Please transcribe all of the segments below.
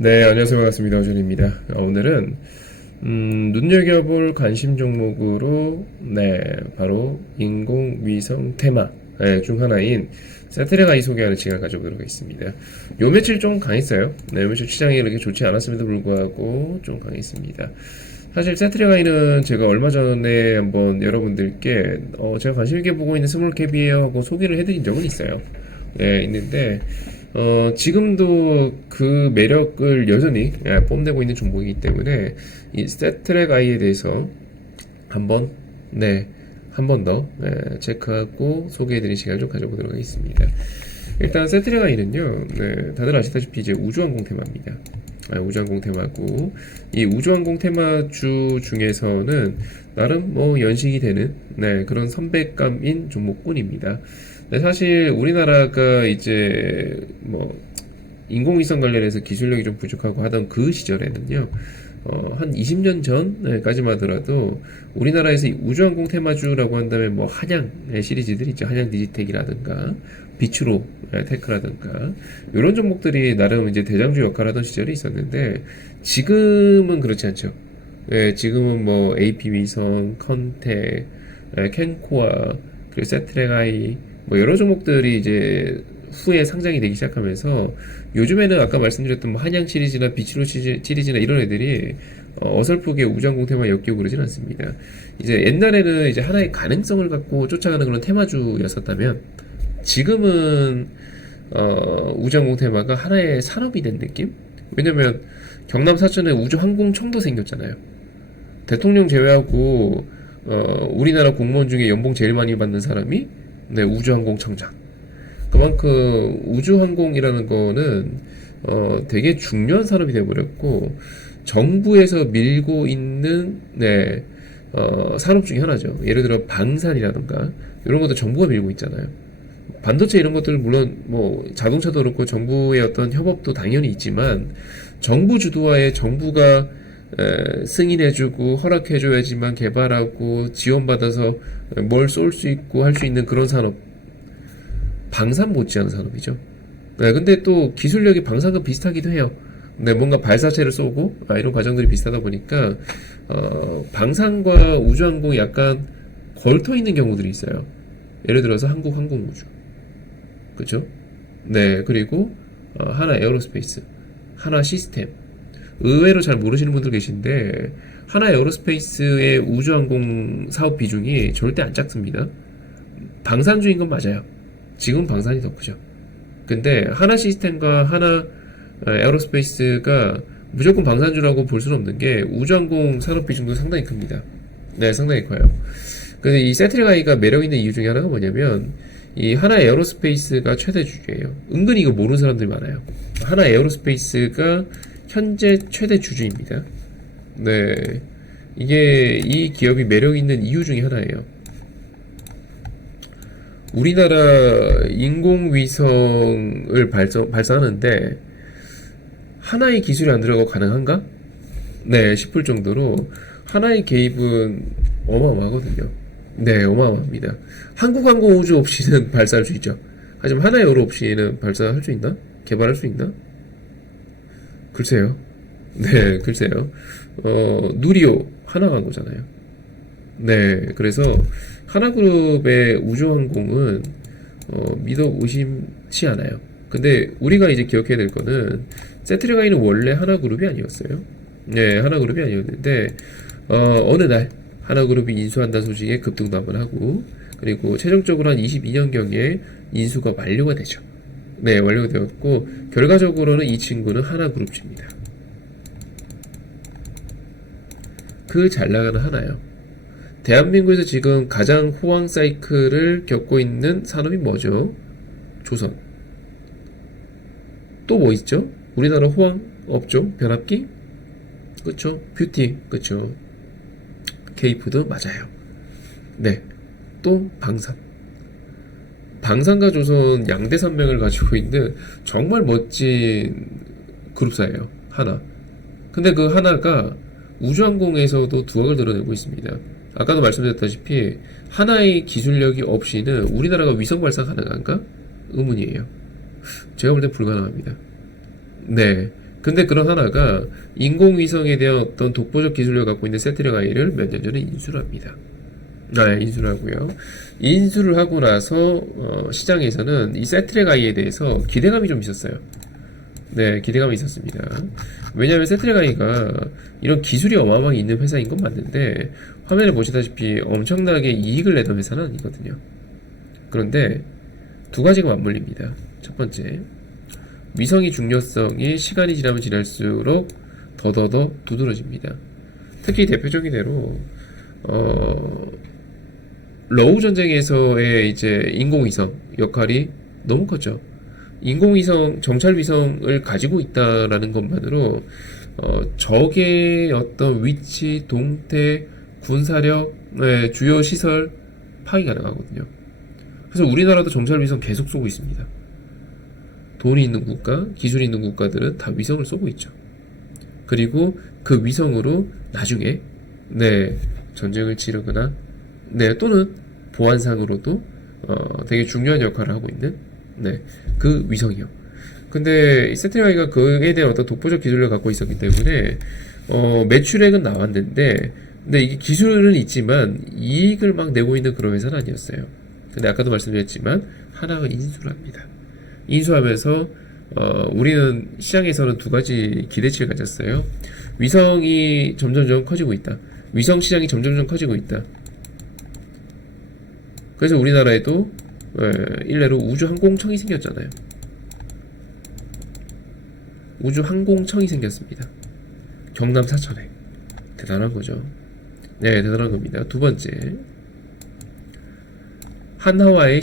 네, 안녕하세요. 반갑습니다. 오준입니다. 오늘은 눈여겨볼 관심 종목으로 바로 인공위성 테마 중 하나인 세트레가이 소개하는 시간을 가져보도록 하겠습니다. 요 며칠 좀 강했어요. 요 며칠 시장이 이렇게 좋지 않았음에도 불구하고 좀 강했습니다. 사실 세트레가이는 제가 얼마 전에 한번 여러분들께 제가 관심 있게 보고 있는 스몰캡이에요 하고 소개를 해드린 적은 있어요. 있는데 지금도 그 매력을 여전히 뽐내고 있는 종목이기 때문에 이 스태트랙 아이에 대해서 한번 한 번 더 체크하고 소개해드리는 시간을 좀 가져보도록 하겠습니다. 일단 스태트랙 아이는요, 다들 아시다시피 이제 우주항공 테마입니다. 우주항공 테마고, 이 우주항공 테마주 중에서는 나름 뭐 연식이 되는 그런 선배감인 종목군입니다. 사실 우리나라가 이제 뭐 인공위성 관련해서 기술력이 좀 부족하고 하던 그 시절에는요, 한 20년 전까지만 하더라도 우리나라에서 우주항공 테마주라고 한다면 뭐 한양 시리즈들 있죠. 한양 디지텍이라든가 비추로 테크라든가 이런 종목들이 나름 이제 대장주 역할을 하던 시절이 있었는데 지금은 그렇지 않죠. 지금은 뭐 AP위성, 컨텍, 캔코아, 그리고 세트랙아이 뭐 여러 종목들이 이제 후에 상장이 되기 시작하면서 요즘에는 아까 말씀드렸던 뭐 한양 시리즈나 비치로 시리즈나 이런 애들이 어설프게 우주항공 테마에 엮이고 그러진 않습니다. 이제 옛날에는 이제 하나의 가능성을 갖고 쫓아가는 그런 테마주였었다면 지금은 우주항공 테마가 하나의 산업이 된 느낌? 왜냐면 경남 사천에 우주항공청도 생겼잖아요. 대통령 제외하고 우리나라 공무원 중에 연봉 제일 많이 받는 사람이 우주항공청장. 그만큼 우주항공이라는 거는 되게 중요한 산업이 되어버렸고 정부에서 밀고 있는 산업 중에 하나죠. 예를 들어 방산이라든가 이런 것도 정부가 밀고 있잖아요. 반도체 이런 것들 물론 뭐 자동차도 그렇고 정부의 어떤 협업도 당연히 있지만 정부 주도하에 정부가 승인해주고 허락해줘야지만 개발하고 지원받아서 뭘 쏠 수 있고 할 수 있는 그런 산업, 방산 못지않은 산업이죠. 근데 또 기술력이 방산과 비슷하기도 해요. 뭔가 발사체를 쏘고 이런 과정들이 비슷하다 보니까 방산과 우주항공이 약간 걸터 있는 경우들이 있어요. 예를 들어서 한국항공우주, 그렇죠? 그리고 하나 에어로스페이스, 하나 시스템. 의외로 잘 모르시는 분들 계신데 하나 에어로스페이스의 우주항공 사업 비중이 절대 안 작습니다. 방산주인 건 맞아요. 지금 방산이 더 크죠. 근데 하나 시스템과 하나 에어로스페이스가 무조건 방산주라고 볼 수는 없는 게 우주항공 산업 비중도 상당히 큽니다. 상당히 커요. 근데 이 세트랙아이가 매력 있는 이유 중에 하나가 뭐냐면 이 하나 에어로스페이스가 최대 주주예요. 은근히 이거 모르는 사람들이 많아요. 하나 에어로스페이스가 현재 최대 주주입니다. 이게 이 기업이 매력 있는 이유 중에 하나예요. 우리나라 인공위성을 발사하는데 하나의 기술이 안 들어가고 가능한가? 싶을 정도로 하나의 개입은 어마어마하거든요. 어마어마합니다. 한국항공우주 없이는 발사할 수 있죠. 하지만 하나의 에어로 없이는 발사할 수 있나? 개발할 수 있나? 글쎄요. 글쎄요. 누리호 하나항공잖아요. 그래서 하나그룹의 우주항공은 믿어 의심치 않아요. 근데 우리가 이제 기억해야 될 거는 세트랙아이는 원래 하나그룹이 아니었어요. 하나그룹이 아니었는데 어느 날 하나그룹이 인수한다는 소식에 급등도 한번 하고 그리고 최종적으로 한 22년경에 인수가 완료가 되죠. 완료가 되었고 결과적으로는 이 친구는 하나그룹입니다. 그 잘 나가는 하나요. 대한민국에서 지금 가장 호황 사이클을 겪고 있는 산업이 뭐죠? 조선. 또 뭐 있죠? 우리나라 호황 업종? 변압기? 그쵸? 뷰티? 그쵸? 케이푸드? 맞아요. 또 방산. 방산과 조선 양대 산맥을 가지고 있는 정말 멋진 그룹사예요. 하나. 근데 그 하나가 우주항공에서도 두각을 드러내고 있습니다. 아까도 말씀드렸다시피 하나의 기술력이 없이는 우리나라가 위성 발사 가능한가? 의문이에요. 제가 볼 때 불가능합니다. 근데 그런 하나가 인공위성에 대한 어떤 독보적 기술을 갖고 있는 세트랙 I를 몇 년 전에 인수를 합니다. 인수를 하고요. 인수를 하고 나서 시장에서는 이 세트랙 I에 대해서 기대감이 좀 있었어요. 네, 기대감이 있었습니다. 왜냐하면 세트랙 I가 이런 기술이 어마어마하게 있는 회사인 건 맞는데 화면에 보시다시피 엄청나게 이익을 내던 회사는 아니거든요. 그런데 두 가지가 맞물립니다. 첫 번째, 위성의 중요성이 시간이 지나면 지날수록 더더더 두드러집니다. 특히 대표적인 예로 러우 전쟁에서의 이제 인공위성 역할이 너무 컸죠. 인공위성, 정찰위성을 가지고 있다라는 것만으로 적의 어떤 위치, 동태, 군사력, 주요 시설 파악이 가능하거든요. 그래서 우리나라도 정찰위성 계속 쏘고 있습니다. 돈이 있는 국가, 기술이 있는 국가들은 다 위성을 쏘고 있죠. 그리고 그 위성으로 나중에 전쟁을 치르거나 또는 보안상으로도 되게 중요한 역할을 하고 있는 그 위성이요. 근데 세트랙 I가 그에 대한 어떤 독보적 기술을 갖고 있었기 때문에 매출액은 나왔는데 근데 이게 기술은 있지만 이익을 막 내고 있는 그런 회사는 아니었어요. 근데 아까도 말씀드렸지만 하나가 인수를 합니다. 인수하면서 우리는 시장에서는 두 가지 기대치를 가졌어요. 위성이 점점점 커지고 있다. 위성 시장이 점점점 커지고 있다. 그래서 우리나라에도 일례로 우주항공청이 생겼잖아요. 우주항공청이 생겼습니다. 경남 사천에. 대단한 거죠. 네, 대단한 겁니다. 두 번째, 한화와의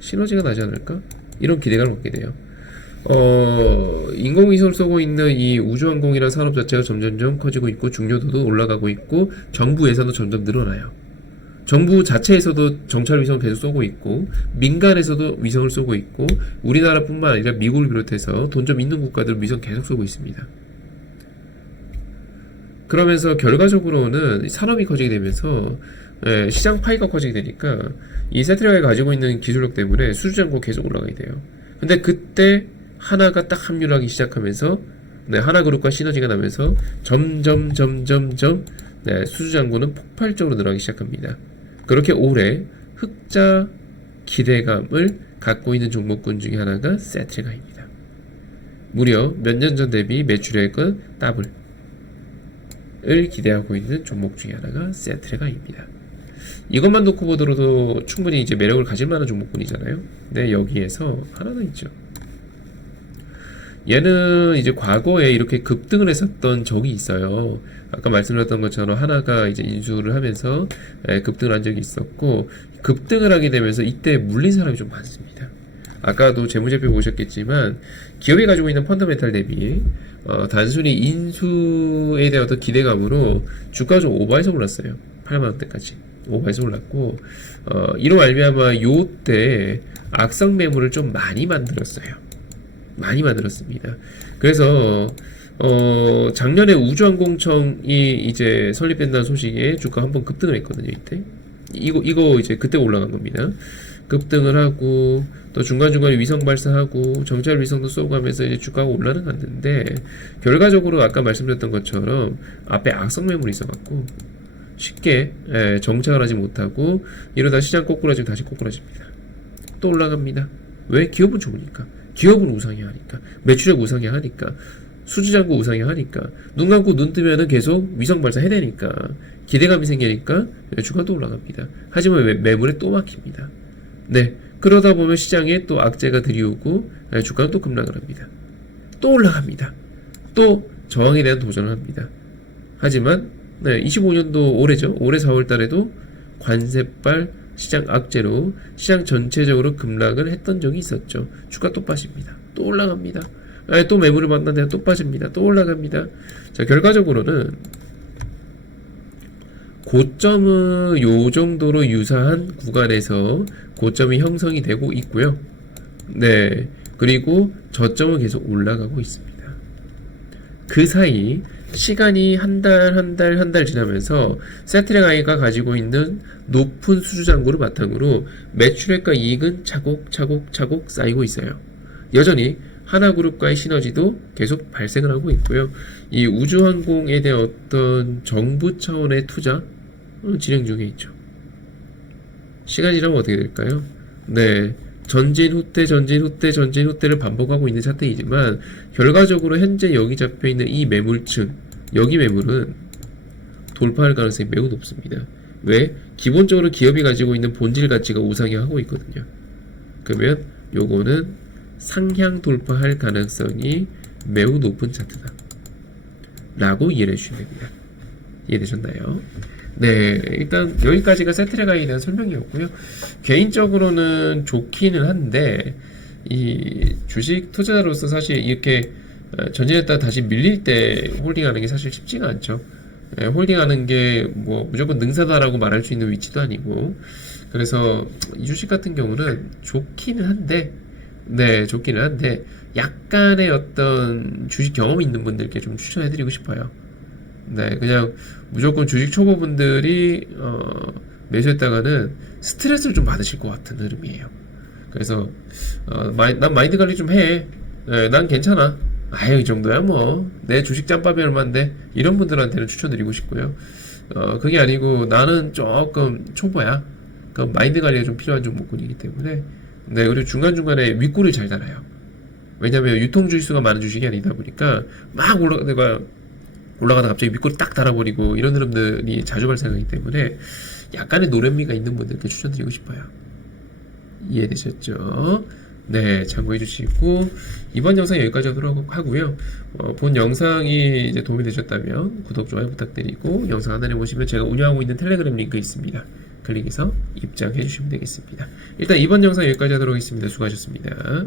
시너지가 나지 않을까? 이런 기대감을 갖게 돼요. 인공위성을 쏘고 있는 이 우주항공이라는 산업 자체가 점점점 커지고 있고 중요도도 올라가고 있고 정부 예산도 점점 늘어나요. 정부 자체에서도 정찰위성을 계속 쏘고 있고 민간에서도 위성을 쏘고 있고 우리나라뿐만 아니라 미국을 비롯해서 돈 좀 있는 국가들 위성 계속 쏘고 있습니다. 그러면서 결과적으로는 산업이 커지게 되면서 시장 파이가 커지게 되니까 이 세트랙이 가지고 있는 기술력 때문에 수주장고 계속 올라가게 돼요. 근데 그때 하나가 딱 합류를 하기 시작하면서 하나그룹과 시너지가 나면서 점점 수주장고는 폭발적으로 늘어나기 시작합니다. 그렇게 올해 흑자 기대감을 갖고 있는 종목군 중에 하나가 세트랙 I입니다. 무려 몇 년 전 대비 매출액은 더블을 기대하고 있는 종목 중에 하나가 세트랙 I입니다. 이것만 놓고 보더라도 충분히 이제 매력을 가질 만한 종목군이잖아요. 근데 여기에서 하나 더 있죠. 얘는 이제 과거에 이렇게 급등을 했었던 적이 있어요. 아까 말씀드렸던 것처럼 하나가 이제 인수를 하면서 급등을 한 적이 있었고 급등을 하게 되면서 이때 물린 사람이 좀 많습니다. 아까도 재무제표 보셨겠지만 기업이 가지고 있는 펀더멘탈 대비 단순히 인수에 대한 어떤 기대감으로 주가가 좀 오버해서 올랐어요. 8만원대까지 오버해서 올랐고 이로 말미암아 요때 악성 매물을 좀 많이 만들었어요. 많이 만들었습니다. 그래서 작년에 우주항공청이 이제 설립된다는 소식에 주가 한번 급등을 했거든요. 이때 이거 이제 그때 올라간 겁니다. 급등을 하고 또 중간중간에 위성 발사하고 정찰 위성도 쏘고 하면서 이제 주가가 올라는 갔는데 결과적으로 아까 말씀드렸던 것처럼 앞에 악성 매물이 있어갖고 쉽게 정착을 하지 못하고 이러다 시장 꼬꾸라지고 다시 꼬꾸라집니다. 또 올라갑니다. 왜? 기업은 좋으니까. 기업은 우상향 하니까. 매출액 우상향 하니까. 수주장고 우상향 하니까. 눈 감고 눈 뜨면은 계속 위성 발사 해대니까. 기대감이 생기니까 주가 또 올라갑니다. 하지만 매물에 또 막힙니다. 그러다 보면 시장에 또 악재가 들이오고 주가는 또 급락을 합니다. 또 올라갑니다. 또 저항에 대한 도전을 합니다. 하지만 25년도 올해죠. 올해 4월 달에도 관세발 시장 악재로 시장 전체적으로 급락을 했던 적이 있었죠. 주가 또 빠집니다. 또 올라갑니다. 또 매물을 만나다가 또 빠집니다. 또 올라갑니다. 자, 결과적으로는 고점은 요 정도로 유사한 구간에서 고점이 형성이 되고 있고요. 그리고 저점은 계속 올라가고 있습니다. 그 사이 시간이 한 달 지나면서 세트랙 I가 가지고 있는 높은 수주장고를 바탕으로 매출액과 이익은 차곡차곡 쌓이고 있어요. 여전히 하나그룹과의 시너지도 계속 발생을 하고 있고요. 이 우주항공에 대한 어떤 정부 차원의 투자 진행 중에 있죠. 시간이 지나면 어떻게 될까요? 네, 전진 후퇴 전진 후퇴 전진 후퇴를 반복하고 있는 차트이지만 결과적으로 현재 여기 잡혀있는 이 매물층, 여기 매물은 돌파할 가능성이 매우 높습니다. 왜? 기본적으로 기업이 가지고 있는 본질 가치가 우상향하고 있거든요. 그러면 요거는 상향 돌파할 가능성이 매우 높은 차트다 라고 이해를 해주시면 됩니다. 이해되셨나요? 네, 일단 여기까지가 세트레가에 대한 설명이었고요. 개인적으로는 좋기는 한데 이 주식 투자자로서 사실 이렇게 전진했다가 다시 밀릴 때 홀딩하는 게 사실 쉽지가 않죠. 홀딩하는 게 뭐 무조건 능사다라고 말할 수 있는 위치도 아니고, 그래서 이 주식 같은 경우는 좋기는 한데, 네, 좋기는 한데 약간의 어떤 주식 경험이 있는 분들께 좀 추천해드리고 싶어요. 네, 그냥 무조건 주식 초보분들이 매수했다가는 스트레스를 좀 받으실 것 같은 흐름이에요. 그래서 난 마인드 관리 좀 해. 네, 난 괜찮아. 아유, 이 정도야 뭐. 내 주식 짬밥이 얼만데. 이런 분들한테는 추천드리고 싶고요. 그게 아니고 나는 조금 초보야. 그럼 마인드 관리가 좀 필요한 종목군이기 때문에. 네, 그리고 중간중간에 윗골을 잘 달아요. 왜냐면 유통 주식수가 많은 주식이 아니다 보니까 막 올라가다 갑자기 윗골을 딱 달아버리고 이런 흐름들이 자주 발생하기 때문에 약간의 노련미가 있는 분들께 추천드리고 싶어요. 이해되셨죠? 네, 참고해 주시고 이번 영상 여기까지 하도록 하고요. 본 영상이 이제 도움이 되셨다면 구독, 좋아요 부탁드리고 영상 하단에 보시면 제가 운영하고 있는 텔레그램 링크 있습니다. 클릭해서 입장해 주시면 되겠습니다. 일단 이번 영상 여기까지 하도록 하겠습니다. 수고하셨습니다.